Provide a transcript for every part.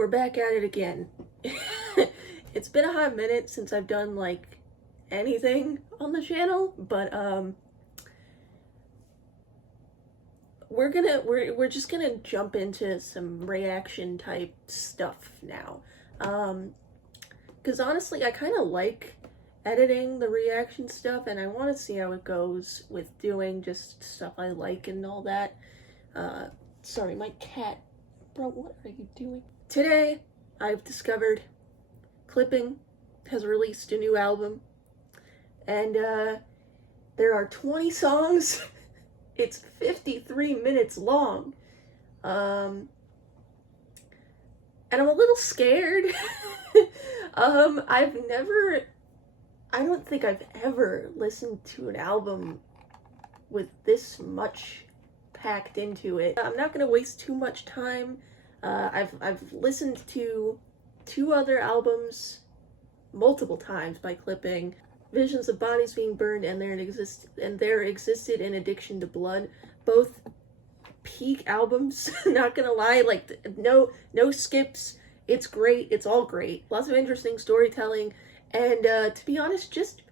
We're back at it again. It's been a hot minute since I've done like anything on the channel, but we're just gonna jump into some reaction type stuff now. Because honestly, I kind of like editing the reaction stuff, and I want to see how it goes with doing just stuff I like and all that. Sorry, my cat. Bro, what are you doing? Today, I've discovered Clipping has released a new album, and there are 20 songs. It's 53 minutes long. And I'm a little scared. I don't think I've ever listened to an album with this much packed into it. I'm not gonna waste too much time. I've listened to two other albums multiple times by Clipping. Visions of Bodies Being Burned and There Existed an Addiction to Blood. Both peak albums, not gonna lie, like no skips. It's great, it's all great. Lots of interesting storytelling, and to be honest, just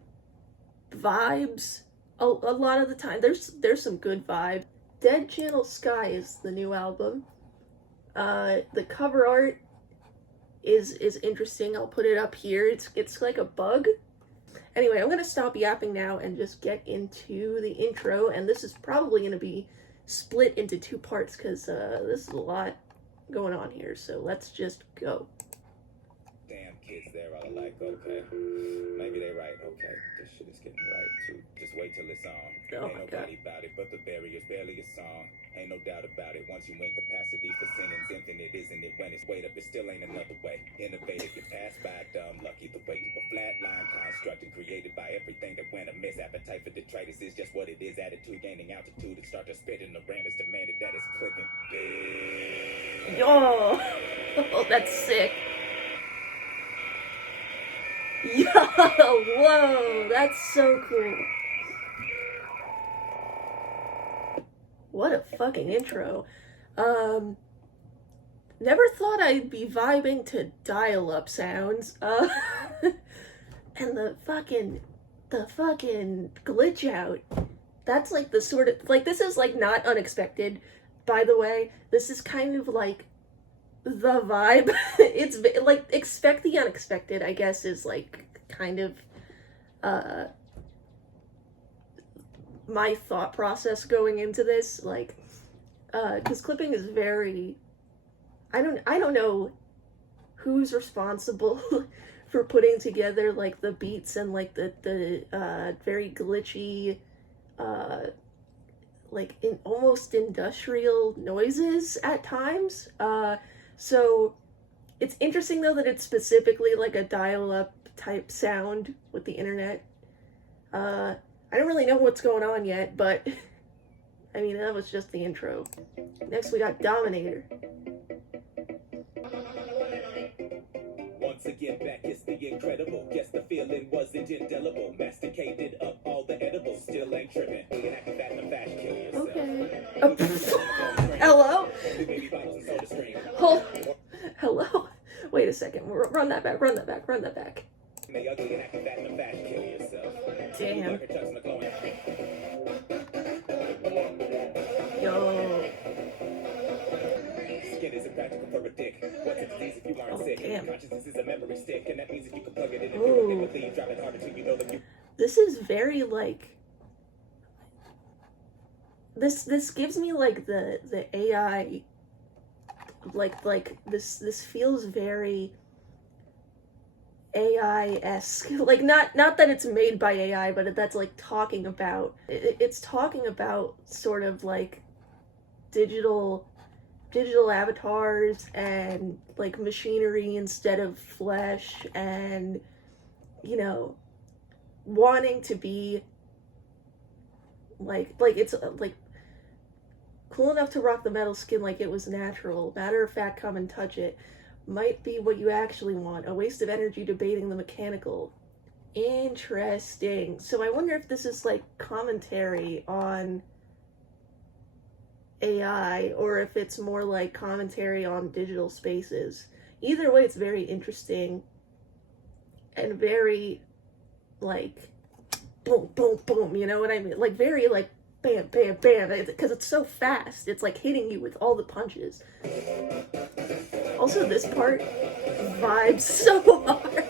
vibes. A lot of the time, there's some good vibe. Dead Channel Sky is the new album. The cover art is interesting. I'll put it up here. It's like a bug. Anyway, I'm gonna stop yapping now and just get into the intro, and this is probably gonna be split into two parts because this is a lot going on here, so let's just go. Damn kids there are like, okay, maybe they right, okay, this shit is getting right too. Just wait till it's on. Oh Ain't my nobody God. about it, but the barrier's barely a song. Ain't no doubt about it. Once you win capacity for sinning's infinite, isn't it? When it's weight up, it still ain't another way. Innovative, you pass by dumb, lucky the way you a flat line constructed, created by everything that went amiss. Appetite for detritus is just what it is. Attitude gaining altitude and start to spit in the ram is demanded that it's clicking big. Oh, that's sick. Yo, whoa, that's so cool. What a fucking intro. Never thought I'd be vibing to dial-up sounds. And the fucking glitch out. That's like the sort of, like, this is like not unexpected, by the way. This is kind of like the vibe. It's like, expect the unexpected, I guess, is like kind of my thought process going into this, like, because Clipping is very, I don't know who's responsible for putting together like the beats and like the very glitchy like almost industrial noises at times. So it's interesting though that it's specifically like a dial-up type sound with the internet. I don't really know what's going on yet, but I mean, that was just the intro. Next we got Dominator. Once again back, it's the incredible. Guess the feeling wasn't indelible. Masticated up all the edibles, still ain't tripping. Okay. Hello? Oh, hello? Wait a second. Run that back. Damn. Yo. Skin is impractical for a dick. What's a disease if you aren't sick? Damn. Consciousness is a memory stick, and that means if you can plug it in, you can drive it hard until you know that you. This is very like. This gives me like the AI. Like this feels very AI-esque. Like not that it's made by AI, but that's like talking about it's talking about sort of like digital avatars and like machinery instead of flesh, and you know, wanting to be like it's like cool enough to rock the metal skin like it was natural. Matter of fact, come and touch it. Might be what you actually want. A waste of energy debating the mechanical. Interesting. So I wonder if this is like commentary on AI, or if it's more like commentary on digital spaces. Either way, it's very interesting and very, like, boom, boom, boom, you know what I mean? Like, very, like, bam, bam, bam, because it's so fast. It's, like, hitting you with all the punches. Also, this part vibes so hard.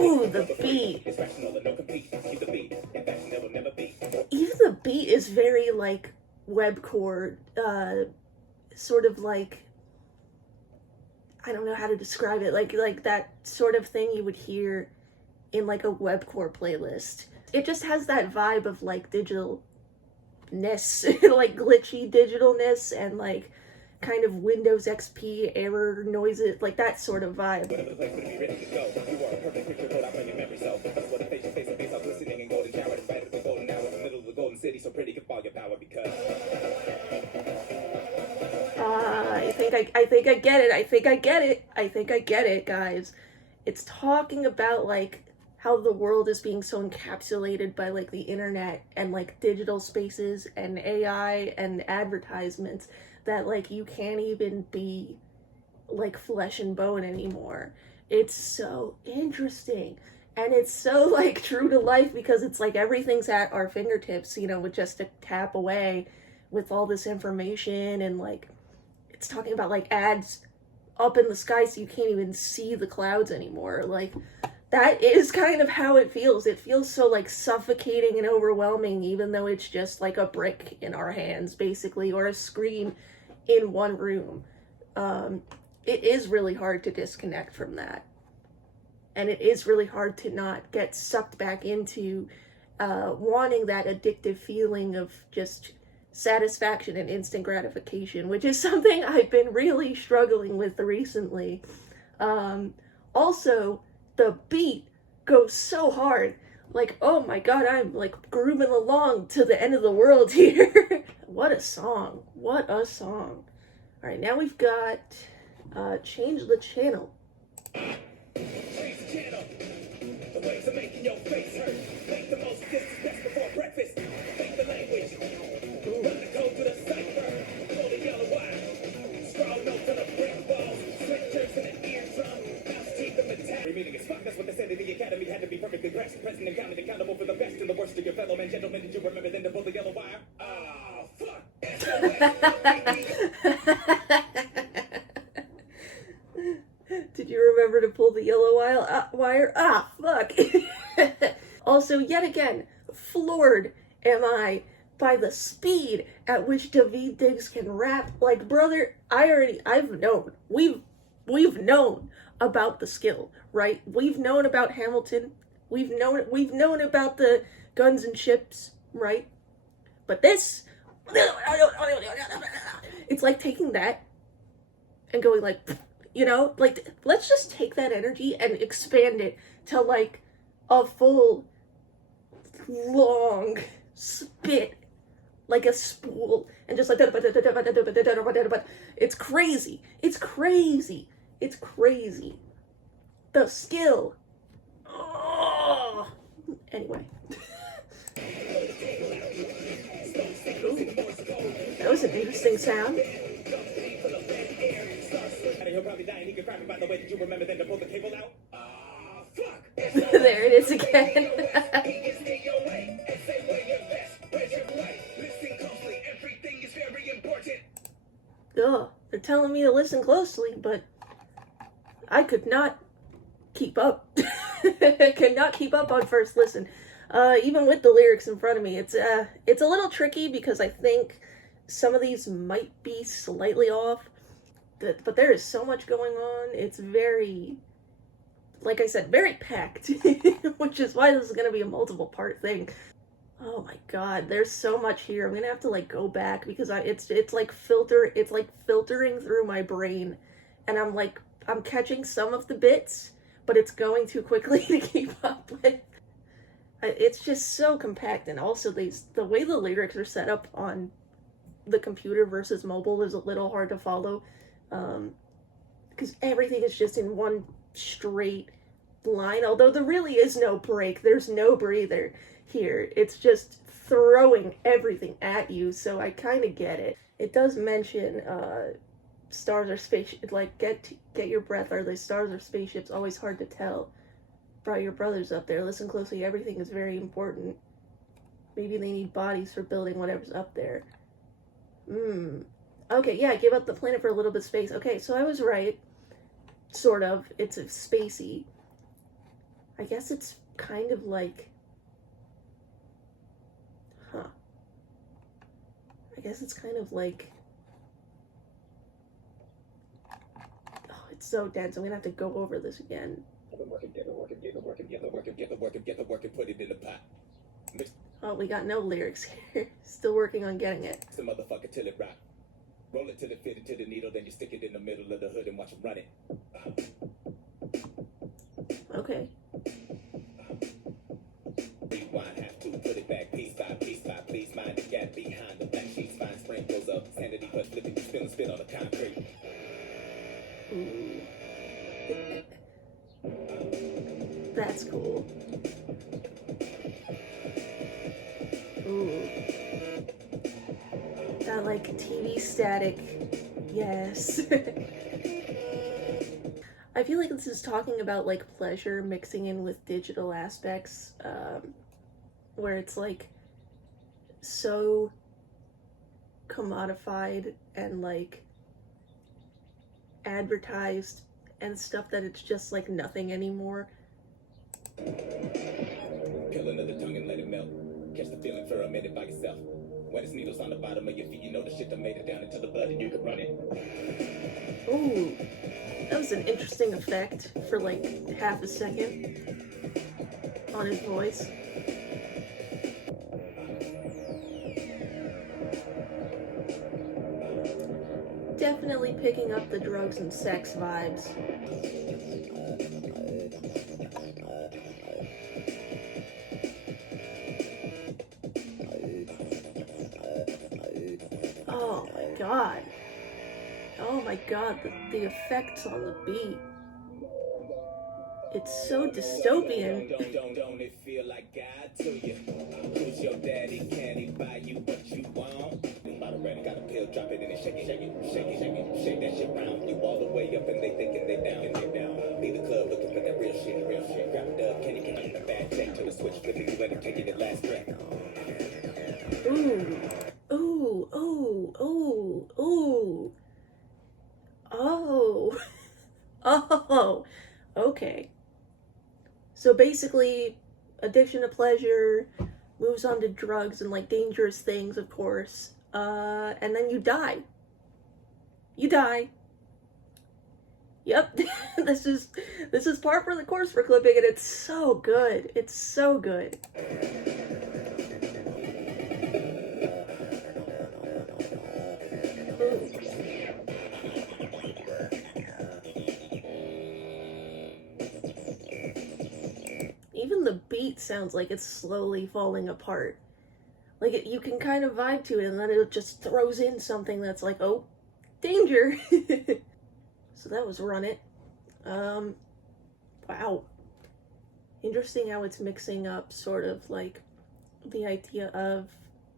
Ooh, the beat. Even the beat is very, like, webcore, sort of like, I don't know how to describe it, like that sort of thing you would hear in, like, a webcore playlist. It just has that vibe of, like, digitalness, like, glitchy digitalness, and, like, kind of Windows XP error noises, like that sort of vibe. I think I get it. I think I get it. I think I get it, guys. It's talking about, like, how the world is being so encapsulated by, like, the internet and, like, digital spaces and AI and advertisements that, like, you can't even be, like, flesh and bone anymore. It's so interesting. And it's so, like, true to life, because it's like everything's at our fingertips, you know, with just a tap away with all this information. And, like, it's talking about, like, ads up in the sky so you can't even see the clouds anymore. Like, that is kind of how it feels. It feels so, like, suffocating and overwhelming, even though it's just like a brick in our hands, basically, or a screen in one room. It is really hard to disconnect from that. And it is really hard to not get sucked back into wanting that addictive feeling of just satisfaction and instant gratification, which is something I've been really struggling with recently. Also, the beat goes so hard. Like, oh my god, I'm, like, grooving along to the end of the world here. What a song. What a song. Alright, now we've got change the channel. Change the channel. The ways of making your face hurt. Make the most distance best before breakfast. Make the language. Run the code to the cipher. Pull the yellow wire. Scroll notes on the brick walls. Switchers in the eardrum. Mouse teeth in the tap. Remeaning is fuck. That's what they said in the academy. Had to be perfectly dressed. Present and counted. Accountable for the best and the worst of your fellow men. Gentlemen, did you remember then to pull the yellow wire? Ah, fuck. Did you remember to pull the yellow wire? Ah, fuck. Also, yet again, floored am I by the speed at which Daveed Diggs can rap. Like, brother, we've known about the skill, right? We've known about Hamilton. We've known about the guns and ships, right? But this, it's like taking that and going, like, you know, like, let's just take that energy and expand it to, like, a full, long spit, like a spool, and just like, it's crazy. It's crazy. It's crazy. The skill. Oh. Anyway. Ooh. That was an interesting sound. He'll probably die and he could cry me by the way. Did you remember then to pull the cable out? Fuck! There it is again. Ugh, they're telling me to listen closely, but I could not keep up. I could not keep up on first listen. Even with the lyrics in front of me. It's a little tricky because I think some of these might be slightly off. But there is so much going on. It's very, like I said, very packed, which is why this is going to be a multiple part thing. Oh my god, there's so much here. I'm going to have to, like, go back because it's like filtering through my brain, and I'm catching some of the bits, but it's going too quickly to keep up with. It's just so compact, and also the way the lyrics are set up on the computer versus mobile is a little hard to follow. Because everything is just in one straight line, although there really is no break. There's no breather here. It's just throwing everything at you, so I kind of get it. It does mention stars or spaceships, like get your breath. Are they stars or spaceships? Always hard to tell. Brought your brothers up there. Listen closely. Everything is very important. Maybe they need bodies for building whatever's up there. Okay, yeah, give up the planet for a little bit of space. Okay, so I was right. Sort of. It's a spacey. I guess it's kind of like... Huh. I guess it's kind of like... Oh, it's so dense. I'm gonna have to go over this again. Oh, we got no lyrics here. Still working on getting it. It's the motherfucker till it rock. Roll it till it fit into the needle, then you stick it in the middle of the hood and watch it run it. Okay. Rewind, have to put it back, piece by piece by please mind the gap behind the black sheets. Fine spring goes up, sanity but flipping, you spin and spit on the concrete. Ooh. That's cool. Ooh. That like TV static. Yes. I feel like this is talking about like pleasure mixing in with digital aspects, where it's like so commodified and like advertised and stuff that it's just like nothing anymore. Peel another tongue and let it melt. Catch the feeling for a minute by yourself. When it's needles on the bottom of your feet, you know the shit that made it down into the blood and you can run it. Ooh, that was an interesting effect for like half a second on his voice. Definitely picking up the drugs and sex vibes. Oh my god. Oh my god, the effects on the beat. It's so dystopian. Don't it feel like God to you? Who's your daddy? Can he buy you what you want? Got a pill, drop it in and shake it, shake it, shake it, shake it, shake that shit round. You all the way up and they thinking they down and they down. Leave the club looking for that real shit, real shit. Grab a dub, candy can get the bad check to the switch, flipping you in and taking your last breath. Ooh. Ooh, ooh, ooh, ooh. Oh. Oh. Okay. So basically, addiction to pleasure moves on to drugs and like dangerous things, of course. And then you die. You die. Yep. This is par for the course for clipping, and it's so good. It's so good. Ooh. Even the beat sounds like it's slowly falling apart. Like, you can kind of vibe to it, and then it just throws in something that's like, oh, danger! So that was Run It. Wow. Interesting how it's mixing up sort of, like, the idea of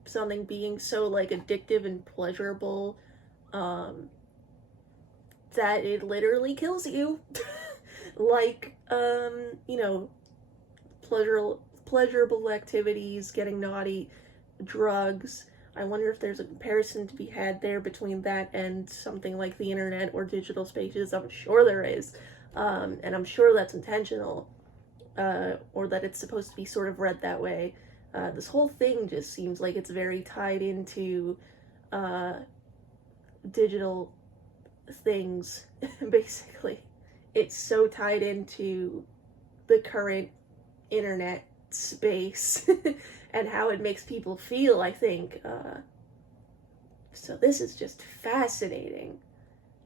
something being so, like, addictive and pleasurable, that it literally kills you. Like, you know, pleasurable activities, getting naughty, drugs. I wonder if there's a comparison to be had there between that and something like the internet or digital spaces. I'm sure there is. And I'm sure that's intentional, or that it's supposed to be sort of read that way. This whole thing just seems like it's very tied into digital things, basically. It's so tied into the current internet space and how it makes people feel, I think. So this is just fascinating.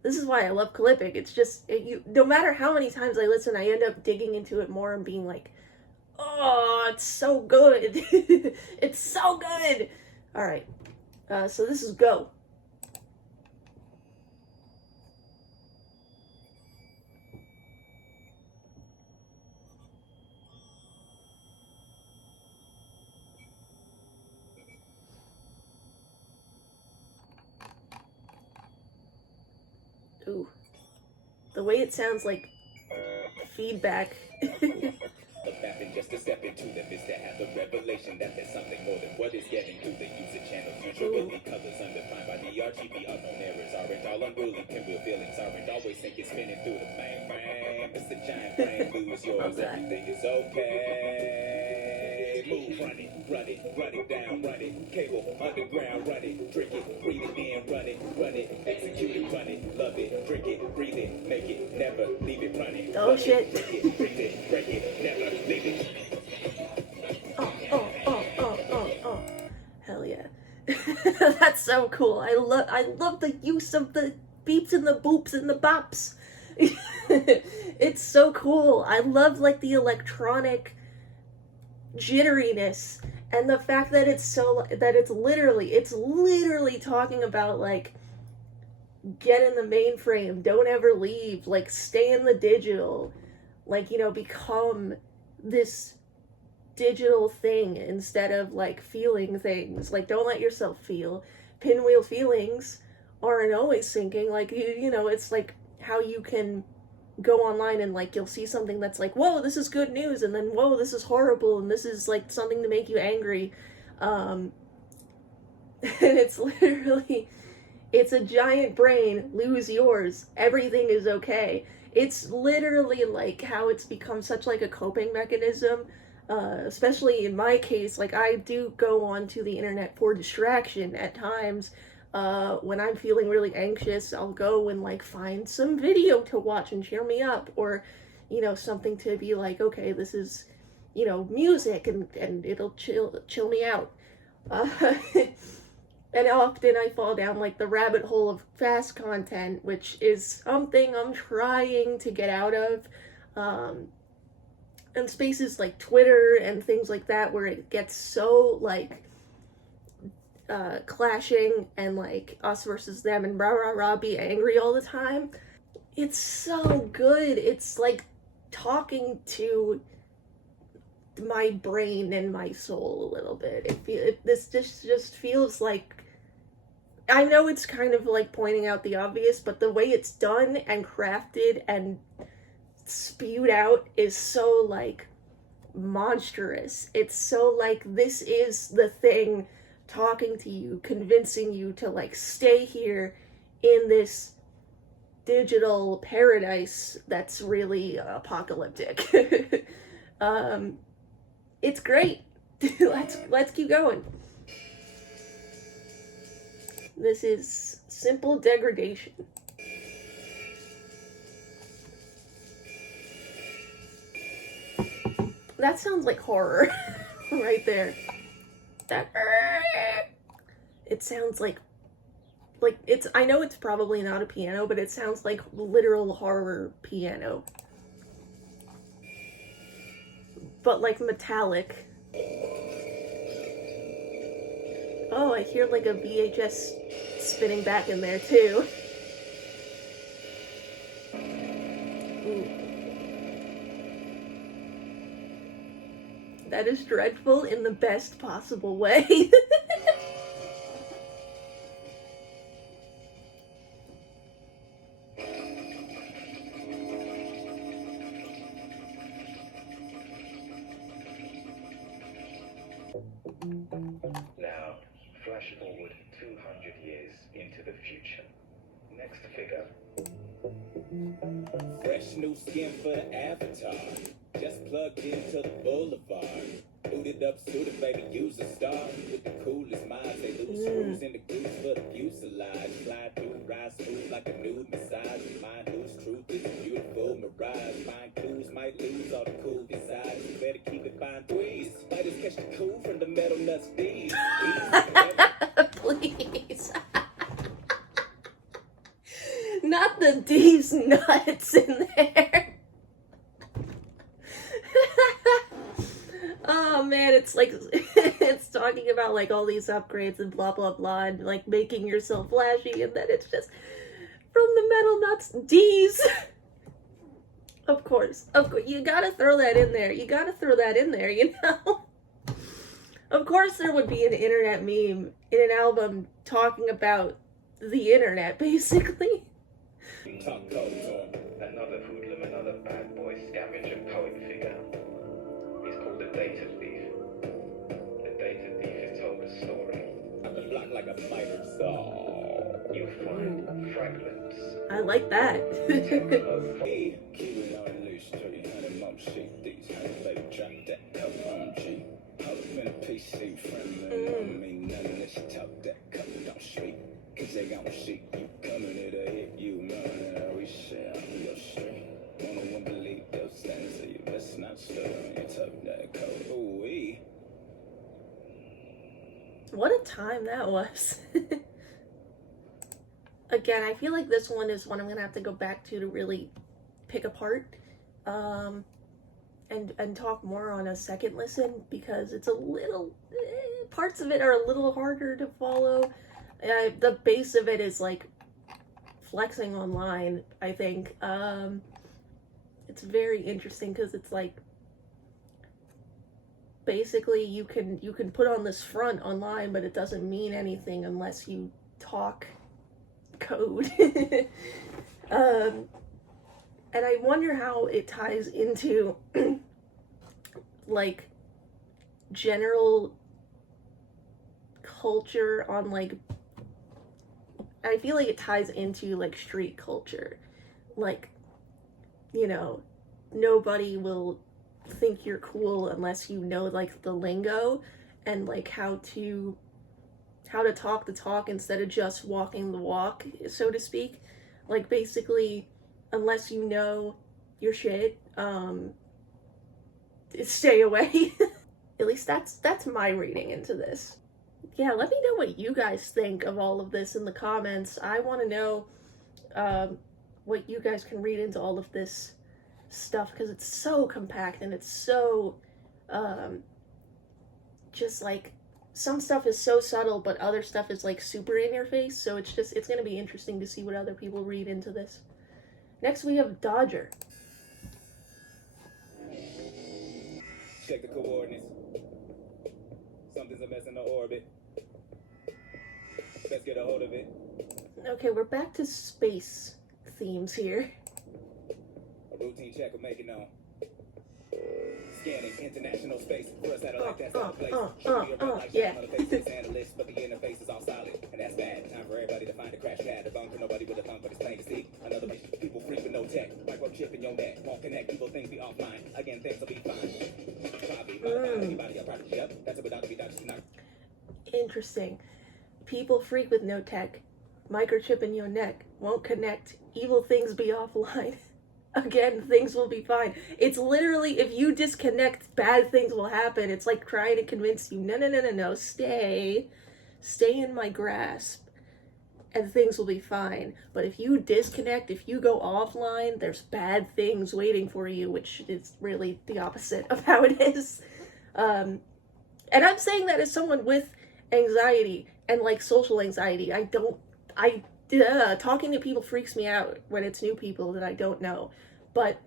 This is why I love clipping. It's just, no matter how many times I listen, I end up digging into it more and being like, oh, it's so good. It's so good. All right. So this is Go. Ooh. The way it sounds like feedback. Happened just to step into them is to have the revelation that there's something more than what is getting through the user channels. Usually colors undefined by the RGB, unknown errors aren't all unruly. Pinwheel feelings aren't always thinking spinning through the bang bang. It's the giant brain, lose yours, everything is okay. Move, run it down, run it, cable, underground, run it, drink it, breathe it in, run it, execute it, run it, love it, drink it, breathe it, make it, never leave it, run it. Oh shit. Drink it, breathe it, break it, never leave it. Oh. Hell yeah. That's so cool. I love the use of the beeps and the boops and the bops. It's so cool. I love like the electronic jitteriness and the fact that it's literally talking about like get in the mainframe, don't ever leave, like stay in the digital, like, you know, become this digital thing instead of like feeling things. Like, don't let yourself feel. Pinwheel feelings aren't always thinking. Like, you know, it's like how you can go online and like you'll see something that's like, whoa, this is good news, and then whoa, this is horrible, and this is like something to make you angry. And it's literally, it's a giant brain, lose yours, everything is okay. It's literally like how it's become such like a coping mechanism, especially in my case. Like, I do go onto the internet for distraction at times. When I'm feeling really anxious, I'll go and like find some video to watch and cheer me up, or, you know, something to be like, okay, this is, you know, music, and it'll chill me out. And often I fall down like the rabbit hole of fast content, which is something I'm trying to get out of. And spaces like Twitter and things like that, where it gets so like clashing and like us versus them and rah rah rah, be angry all the time. It's so good. It's like talking to my brain and my soul a little bit. This just feels like, I know it's kind of like pointing out the obvious, but the way it's done and crafted and spewed out is so like monstrous. It's so like, this is the thing talking to you, convincing you to like stay here in this digital paradise that's really apocalyptic. It's great. Let's keep going. This is Simple Degradation. That sounds like horror right there. That it sounds like it's, I know it's probably not a piano, but it sounds like literal horror piano, but like metallic. Oh, I hear like a VHS spinning back in there too. Ooh. That is dreadful in the best possible way. Now, flash forward 200 years into the future. Next figure. Fresh new skin for the avatar. Just plugged into the boulevard. Booted up, suited, baby, use a star. With the coolest minds, they lose screws in the grooves for the fuselage. Fly through, rise smooth like a nude massage. Mind whose truth is a beautiful mirage. Find clues, might lose all the cool desires. You better keep it fine, please. Fighters catch the cool from the metal nuts, these. Please. Not the D's nuts in there. Oh man, it's like, it's talking about like all these upgrades and blah blah blah, and like making yourself flashy, and then it's just from the metal nuts D's. Of course, you gotta throw that in there. You know? Of course there would be an internet meme in an album talking about the internet, basically. Talk code to him. Another hoodlum, another bad boy, scavenger, poet figure. He's called the data thief. The data thief is told a story. I'm the block like a miter saw. You'll find fragments. I like that. Hey, keep it on loose, 300 mom shake these, 100 baby drop that cup on G. Hold up in a PC, friendly, don't mean none of this talk that cup don't speak. Cause they gon' see you coming, it'll hit you, man, we share your street. One believe those things, so you best not stir on your top that code. Ooh-wee. What a time that was. Again, I feel like this one is one I'm gonna have to go back to really pick apart, and talk more on a second listen, because it's a little, parts of it are a little harder to follow. The base of it is like flexing online, I think. It's very interesting because it's like, basically you can put on this front online, but it doesn't mean anything unless you talk code. And I wonder how it ties into like general culture on like, I feel like it ties into like street culture. Like, you know, nobody will think you're cool unless you know like the lingo and like how to talk the talk instead of just walking the walk, so to speak. Like, basically, unless you know your shit, stay away. At least that's my reading into this. Yeah, let me know what you guys think of all of this in the comments. I want to know what you guys can read into all of this stuff, because it's so compact and it's so just like, some stuff is so subtle but other stuff is like super in your face, so it's gonna be interesting to see what other people read into this. Next we have Dodger. Check the coordinates. Something's a mess in the orbit. Let's get a hold of it. Okay, we're back to space themes here. A routine check will make it known. Scanning international space for a satellite that's out of place. Show me a red light yeah. shine on the face of this analyst, but the interface is all solid, and that's bad. Time for everybody to find a crash pad. The bunker, nobody with a thumb, but it's plain to see. Another mission, people freak with no tech. Microchip in your neck, won't connect. Evil things be offline. Again, things will be fine. Probably, anybody, a prodigy, yep. That's a without to be dodged. Interesting. People freak with no tech. Microchip in your neck, won't connect. Evil things be offline. Again, things will be fine. It's literally, if you disconnect, bad things will happen. It's like trying to convince you, no, stay in my grasp, and things will be fine. But if you disconnect, if you go offline, there's bad things waiting for you, which is really the opposite of how it is. And I'm saying that as someone with anxiety and like social anxiety. Talking to people freaks me out when it's new people that I don't know. But,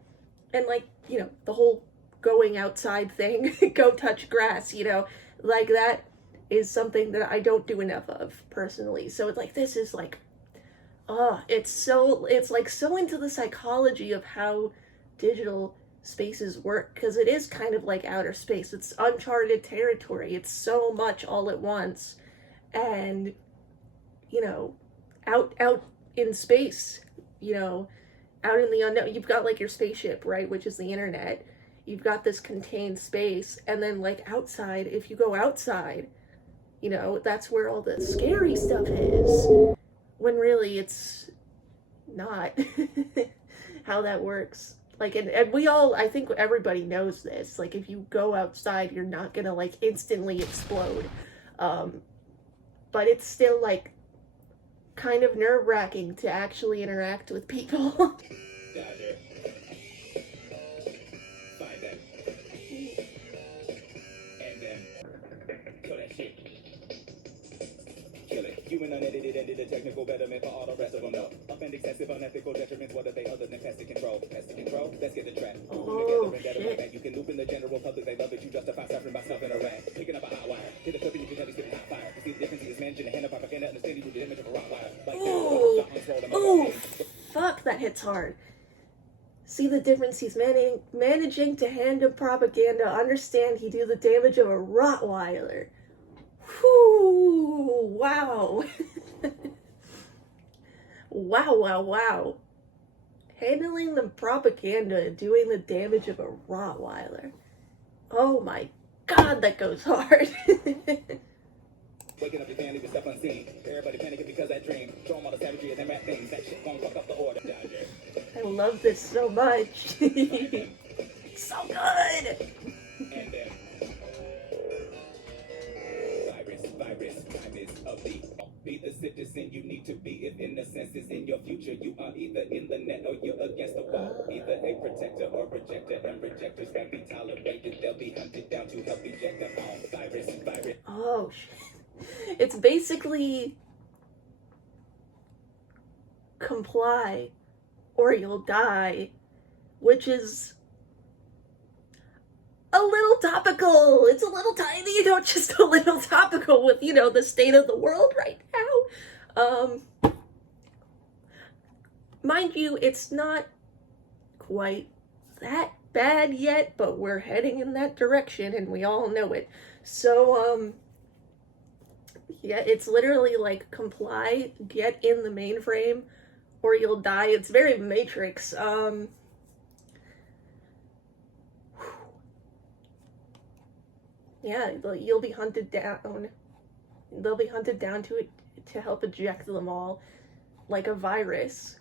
and like, you know, the whole going outside thing, go touch grass, you know, like that is something that I don't do enough of personally. So it's like, this is like, it's like so into the psychology of how digital spaces work, because it is kind of like outer space. It's uncharted territory. It's so much all at once. And, you know, out in space, you know, out in the unknown, you've got like your spaceship, right, which is the internet. You've got this contained space, and then like outside, if you go outside, you know, that's where all the scary stuff is, when really it's not how that works. Like, and we all, I think everybody knows this, like, if you go outside, you're not gonna like instantly explode, but it's still like kind of nerve-wracking to actually interact with people. Dodger. Find them. And then kill that shit. Kill it. Human unedited and did a technical betterment for all the rest of them, though. Offend excessive, unethical detriments, what are they other than pesty control? Pesty control? Let's get the track. Oh, Together and get it. You can loop in the general public, they love it. You justify suffering by snuffing a rat. Picking up a hot wire. Hit a clip and you can tell he's spitting hot fire. You see the difference in his mansion, the hand of propaganda, understanding you the image of a rock wire. Like ooh, ooh, fuck, that hits hard. See the difference he's managing to hand him propaganda, understand he do the damage of a Rottweiler. Whew, wow. Wow. Handling the propaganda, doing the damage of a Rottweiler. Oh my god, that goes hard. Waking up your family with stuff unseen. Everybody panicking because that dream. Show them all the savagery of them rap things. That shit gon' fuck up the order. I love this so much. It's so good. And then virus, time is of the. Be the citizen you need to be. If innocence is in your future, you are either in the net or you're against the wall. Either a protector or rejector, and rejectors won't be tolerated. They'll be hunted down to help eject them all. Virus. Oh shit. It's basically comply or you'll die, which is a little topical. It's a little tiny, just a little topical with, the state of the world right now. Mind you, it's not quite that bad yet, but we're heading in that direction and we all know it. So, yeah, it's literally like comply, get in the mainframe, or you'll die. It's very Matrix. Yeah, you'll be hunted down. They'll be hunted down to help eject them all, like a virus.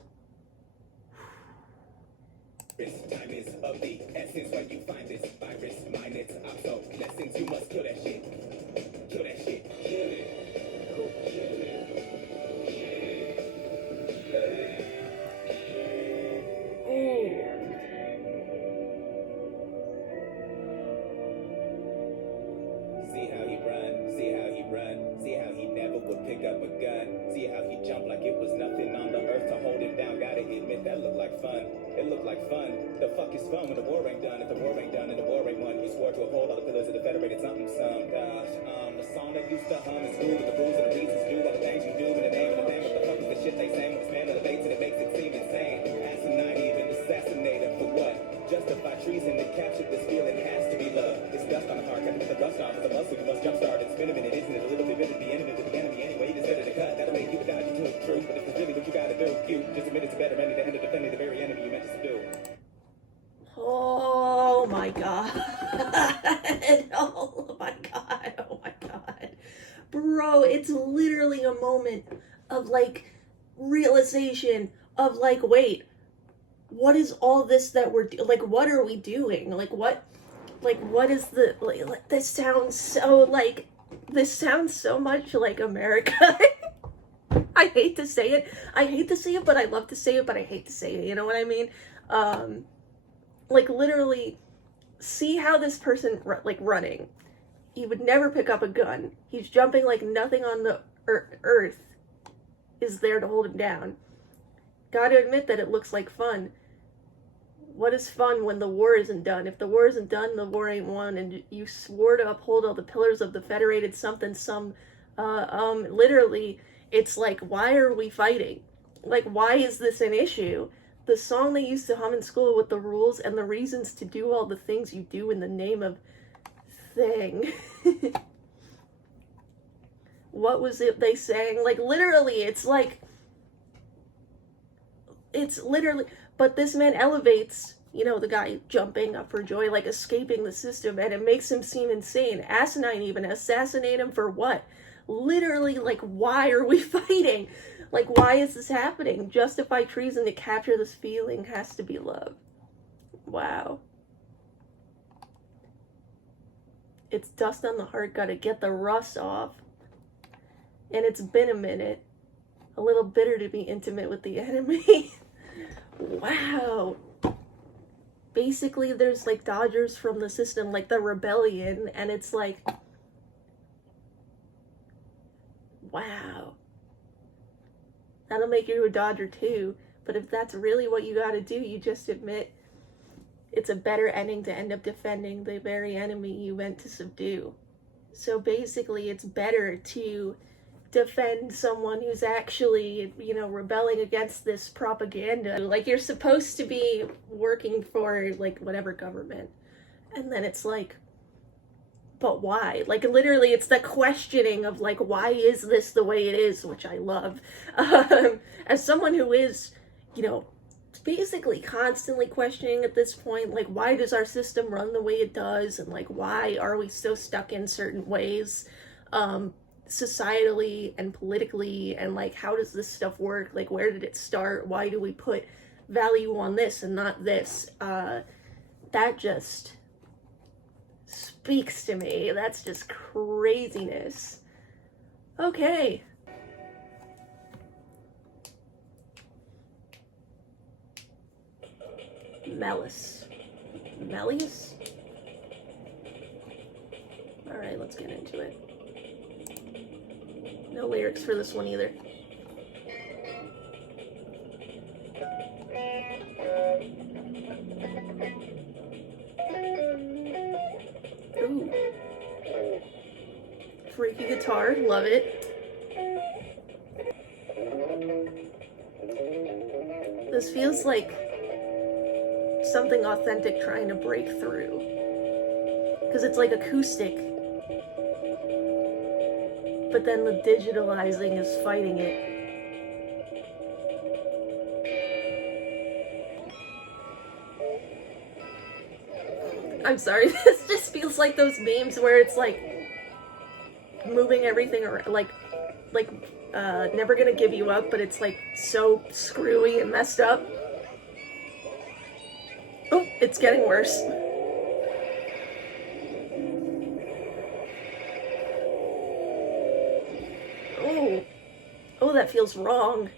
Time is of the essence when you find this virus. Mine it's obsolescence. You must kill that shit. Kill that shit. See how he run. See how he never would pick up a gun. See how he jumped like it was nothing on the earth to hold him down. Gotta admit that looked like fun. It looked like fun. The fuck is fun when the war ain't done? If the war ain't done and the war ain't won, you swore to uphold all the pillars of the federated something some. Gosh, the song that used to hum is cool with the rules and the reasons do all the things you do in the name of the thing. What the fuck is the shit they say when the span elevates and it makes it seem insane? Asinine, even assassinate him for what? Justify treason and capture this feeling has to be love. It's dust on the heart, got to get the rust off. It's a muscle you must jumpstart and spin a minute. Isn't it a little bit bitter to be enemy to the enemy anyway? You deserve to cut. That'll make you die. You too true. But if it's really what you gotta do, you just admit it's a better enemy to end up defending the very enemy you meant to subdue. Oh my god. Oh my god. Oh my god. Bro, it's literally a moment of like realization of like, wait, what is all this that we're like, what are we doing? Like what is the this sounds so much like America. I hate to say it, but I love to say it, but I hate to say it, you know what I mean? Like literally see how this person running. He would never pick up a gun. He's jumping like nothing on the earth is there to hold him down. Gotta admit that it looks like fun. What is fun when the war isn't done? If the war isn't done, the war ain't won, and you swore to uphold all the pillars of the federated literally, it's like, why are we fighting? Like, why is this an issue? The song they used to hum in school with the rules and the reasons to do all the things you do in the name of thing. What was it they sang? Like, literally, it's literally, but this man elevates, the guy jumping up for joy, like escaping the system, and it makes him seem insane. Asinine even. Assassinate him for what? Literally, like, why are we fighting? Like, why is this happening? Justify treason to capture this feeling has to be love. Wow. It's dust on the heart, gotta get the rust off. And it's been a minute. A little bitter to be intimate with the enemy. Wow. Basically, there's like dodgers from the system, like the rebellion, and it's like, wow. That'll make you a dodger too. But if that's really what you gotta do, you just admit it's a better ending to end up defending the very enemy you meant to subdue. So basically, it's better to defend someone who's actually, you know, rebelling against this propaganda. Like, you're supposed to be working for, like, whatever government. And then it's like, but why? Like, literally, it's the questioning of, like, why is this the way it is, which I love. As someone who is, you know, basically constantly questioning at this point, like, why does our system run the way it does, and, like, why are we so stuck in certain ways, societally and politically, and, like, how does this stuff work? Like, where did it start? Why do we put value on this and not this? That just speaks to me. That's just craziness. Okay. Malleus. Malleus? Alright, let's get into it. No lyrics for this one either. Ooh. Freaky guitar, love it. This feels like something authentic trying to break through. Because it's like acoustic. But then the digitalizing is fighting it. I'm sorry, this just feels like those memes where it's like moving everything around, like Never Gonna Give You Up, but it's like so screwy and messed up. Oh, it's getting worse. Oh, that feels wrong.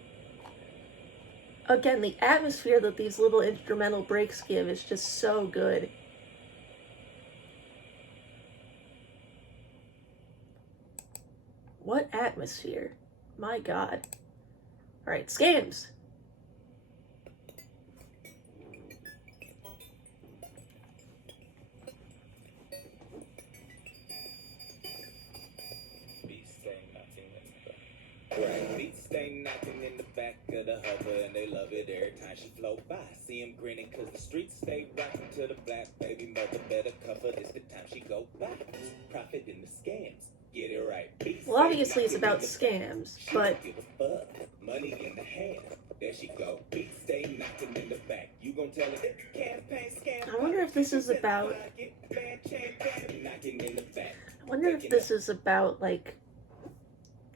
Again, the atmosphere that these little instrumental breaks give is just so good. What atmosphere? My God. Alright, scams. Beats stay knocking in the back of the hover, and they love it every time she float by. See him grinning cause the streets stay rocking to the black baby mother better cover this the time she go by. Profit in the scams. Get it right. Well, obviously it's about scams, but money in the hand. There she go. Beats stay knocking in the back. You gonna tell her campaign scam. I wonder if this is about like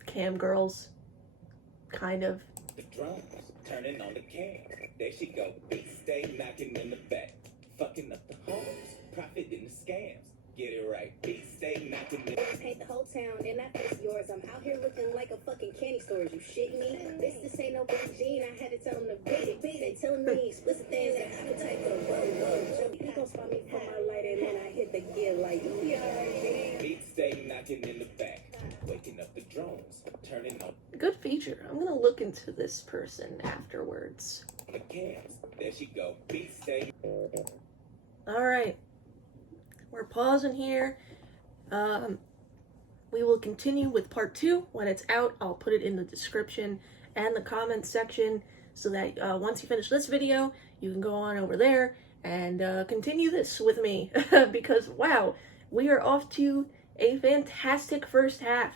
cam girls, kind of. The drums turning on the cam. There she go. Beats stay knocking in the back. Fucking up the homes. Profit in the scams. Get it right. Beats stay knocking in the Paint the whole town, and that face yours. I'm out here looking like a fucking candy store. You shitting me? This ain't no blue jean. I had to tell them to beat it. They telling me explicit things that appetite for the road. He gon' spot me for my light, and then I hit the gear like Beats stay knocking in the back. Waking up the drones. Turning on Good feature. I'm gonna look into this person afterwards. the cams. There she go. Beats stay. Alright. We're pausing here. We will continue with part 2 when it's out. I'll put it in the description and the comments section so that once you finish this video, you can go on over there and continue this with me. Because, wow, we are off to a fantastic first half.